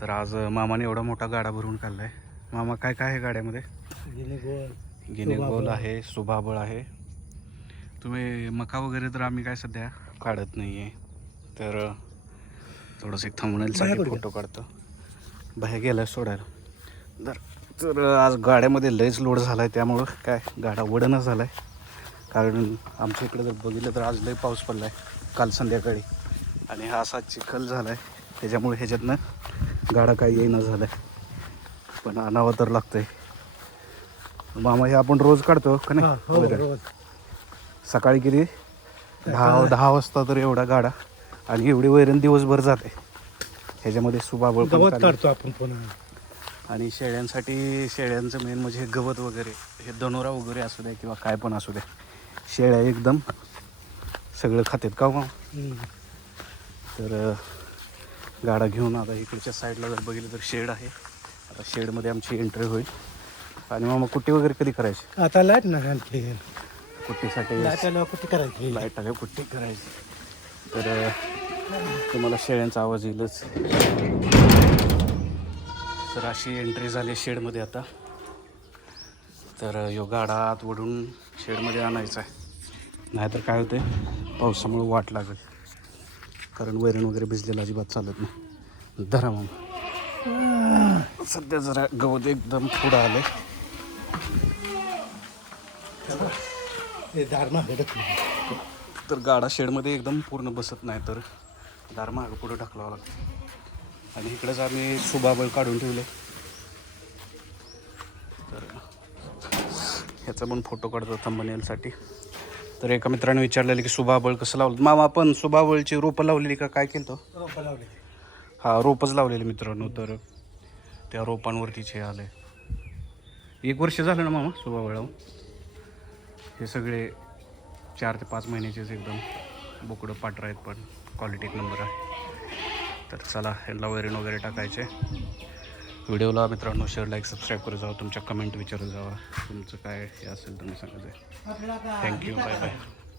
तर आज मामाने एवढा मोठा गाडा भरून काढलाय. मामा काय काय आहे गाड्यामध्ये? गिनीगोल आहे, सुभाबळ आहे. तुम्ही मका वगैरे तर आम्ही काय सध्या काढत नाही आहे. तर थोडंसं एक थांबवण्यासाठी फोटो काढतो. बाहेर गेला सोडायला. तर आज गाड्यामध्ये लयच लोड झाला आहे, त्यामुळं काय गाडा वडणं झाला आहे. कारण आमच्या इकडे जर बघितलं तर आज लय पाऊस पडला आहे काल संध्याकाळी, आणि हा असा चिखल झाला आहे, त्याच्यामुळे ह्याच्यातनं गाडा काही येईना झाला आहे. पण आणावं तर लागतं आहे. मामा हे आपण रोज काढतो का नाही? रोज सकाळी किती 10 वाजता तर एवढा गाडा, आणि एवढी वैरण दिवसभर जाते. ह्याच्यामध्ये सुभाबळ गवत काढतो आपण पुन्हा. आणि शेळ्यांचं मेन म्हणजे हे गवत वगैरे, हे धनोरा वगैरे असू द्या किंवा काय पण असू द्या, शेळ्या एकदम सगळं खातात का मग. तर गाडा घेऊन आता इकडच्या साईडला जर बघितलं तर शेड आहे. आता शेडमध्ये आमची एंट्री होईल. आणि मग कुट्टी वगैरे कधी करायची? आता लाईट ना आणखी कुट्टीसाठी कुठे करायची? लाईट आल्यावर कुट्टी करायची. तर तुम्हाला शेळ्यांचा आवाज येईलच. तर अशी एंट्री झाली शेडमध्ये आता. तर यो गाडा आत ओढून शेडमध्ये आणायचा आहे, नाहीतर काय होते पावसामुळे वाट लागेल. कारण वैरण वगैरे भिजलेलं अजिबात चालत नाही. धरा मग सध्या जरा गवत एकदम पुढं आलं. तर गाडा शेडमध्ये एकदम पूर्ण बसत नाही, तर दार मागं पुढं ढकलावं लागतं. आणि इकडेच आम्ही सुभाबळ काढून ठेवले. तर ह्याचा पण फोटो काढतो थंबनेलसाठी. तर एका मित्राने विचारलेलं की सुभाबळ कसं लावलं. मामा आपण सुभाबळची रोपं लावलेली का काय केलं? रोपं लावली. हा, रोपच लावलेली मित्रांनो. तर त्या रोपांवरतीच हे आलं आहे. 1 वर्ष झालं ना मामा सुभाबळ लावून. हे सगळे 4 ते 5 महिन्याचेच एकदम बोकडं पाठर आहेत, पण क्वालिटी एक नंबर आहे. तर चला ह्यांना वैरण वगैरे टाकायचे. व्हिडिओला मित्रांनो शेअर, लाईक, सबस्क्राईब करत जावा. तुमच्या कमेंट विचारत जावा. तुमचं काय हे असेल तर मी सांगत आहे. Thank you, bye bye.